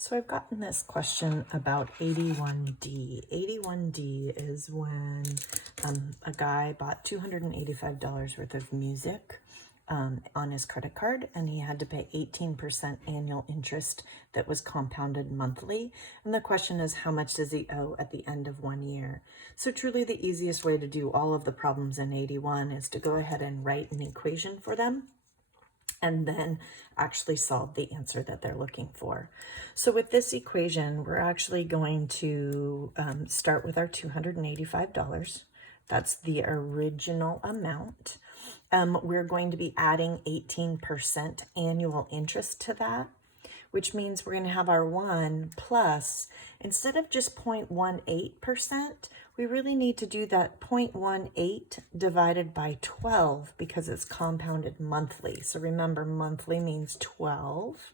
So I've gotten this question about 81D. 81D is when a guy bought $285 worth of music on his credit card, and he had to pay 18% annual interest that was compounded monthly. And the question is, how much does he owe at the end of 1 year? So truly the easiest way to do all of the problems in 81 is to go ahead and write an equation for them and then actually solve the answer that they're looking for. So with this equation, we're actually going to start with our $285. That's the original amount. We're going to be adding 18% annual interest to that, which means we're going to have our 1 plus, instead of just 0.18%, we really need to do that 0.18 divided by 12 because it's compounded monthly. So remember, monthly means 12.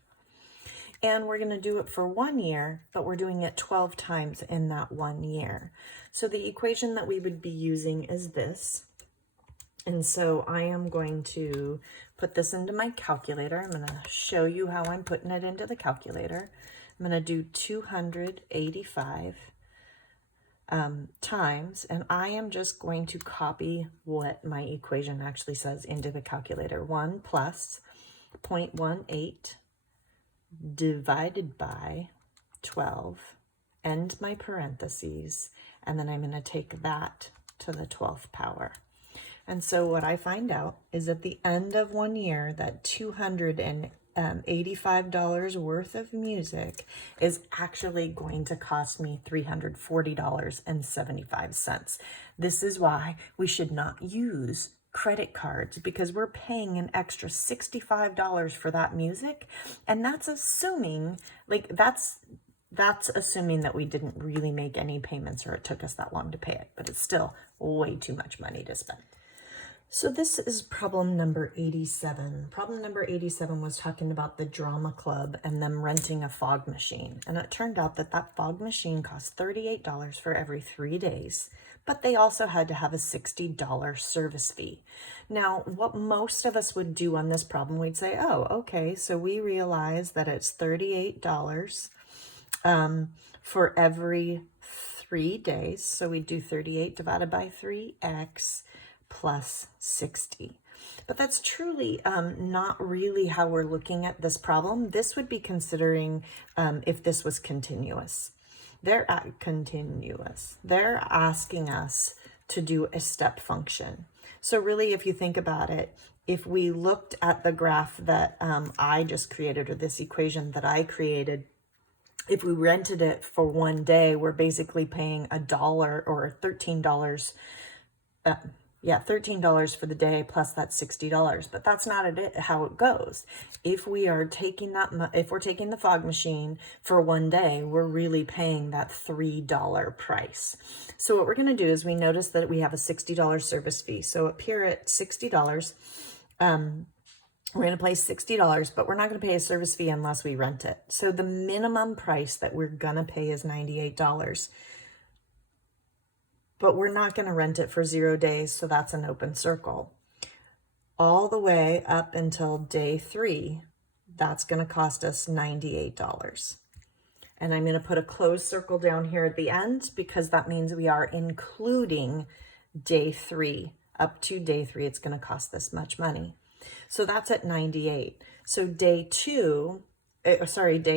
And we're going to do it for 1 year, but we're doing it 12 times in that 1 year. So the equation that we would be using is this. And so I am going to put this into my calculator. I'm going to show you how I'm putting it into the calculator. I'm going to do 285 times, and I am just going to copy what my equation actually says into the calculator. 1 plus 0.18 divided by 12, end my parentheses, and then I'm going to take that to the 12th power. And so what I find out is at the end of 1 year, that $285 worth of music is actually going to cost me $340.75. This is why we should not use credit cards, because we're paying an extra $65 for that music. And that's assuming, that's assuming that we didn't really make any payments or it took us that long to pay it, but it's still way too much money to spend. So this is problem number 87. Problem number 87 was talking about the drama club and them renting a fog machine. And it turned out that that fog machine cost $38 for every 3 days, but they also had to have a $60 service fee. Now, what most of us would do on this problem, we'd say, oh, okay, so we realize that it's $38 for every 3 days. So we do 38 divided by 3x plus 60. But that's truly not really how we're looking at this problem. This would be considering if this was continuous. They're asking us to do a step function. So really, if you think about it, if we looked at the graph that I just created, or this equation that I created, if we rented it for 1 day, we're basically paying $1 or $13. $13 for the day plus that $60, but that's not how it goes. If we are taking if we're taking the fog machine for 1 day, we're really paying that $3 price. So what we're going to do is we notice that we have a $60 service fee. So up here at $60, we're going to pay $60, but we're not going to pay a service fee unless we rent it. So the minimum price that we're going to pay is $98. But we're not going to rent it for 0 days, so that's an open circle. All the way up until day 3, that's going to cost us $98. And I'm going to put a closed circle down here at the end because that means we are including day 3. Up to day 3, it's going to cost this much money. So that's at 98. So day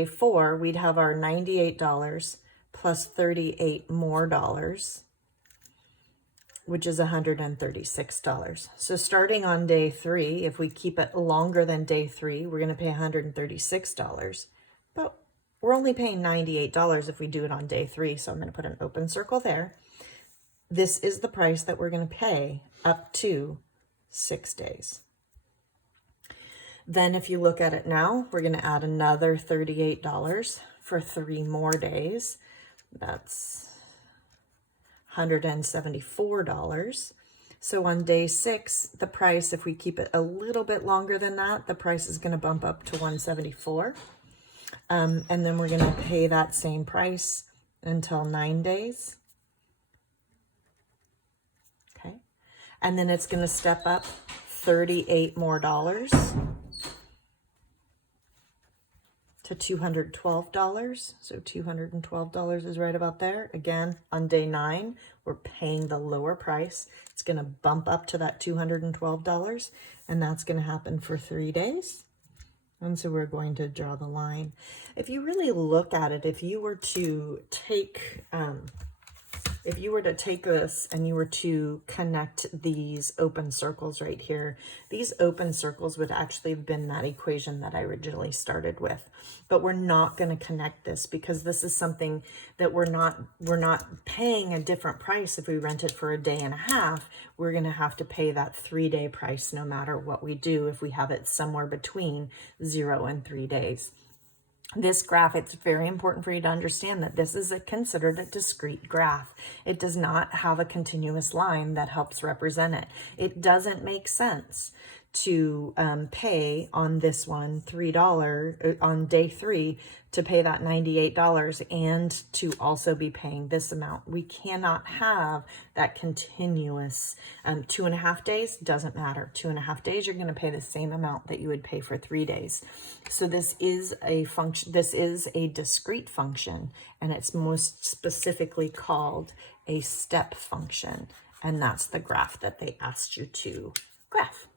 4, we'd have our $98 plus 38 more dollars, which is $136. So starting on day 3, if we keep it longer than day 3, we're going to pay $136. But we're only paying $98 if we do it on day 3. So I'm going to put an open circle there. This is the price that we're going to pay up to 6 days. Then if you look at it now, we're going to add another $38 for 3 more days. That's $174. So on day 6, the price, if we keep it a little bit longer than that, the price is going to bump up to $174. And then we're going to pay that same price until 9 days. Okay. And then it's going to step up $38 more to $212. So $212 is right about there. Again, on day 9, we're paying the lower price. It's going to bump up to that $212, and that's going to happen for 3 days. And so we're going to draw the line. If you really look at it, if you were to take this and you were to connect these open circles right here, these open circles would actually have been that equation that I originally started with. But we're not going to connect this because this is something that we're not paying a different price if we rent it for a day and a half. We're going to have to pay that 3-day price no matter what we do if we have it somewhere between 0 and 3 days. This graph, it's very important for you to understand that this is considered a discrete graph. It does not have a continuous line that helps represent it. It doesn't make sense to pay on this one $3 on day 3 to pay that $98 and to also be paying this amount. We cannot have that continuous 2.5 days. Doesn't matter. 2.5 days, you're going to pay the same amount that you would pay for 3 days. So this is a function. This is a discrete function, and it's most specifically called a step function. And that's the graph that they asked you to graph.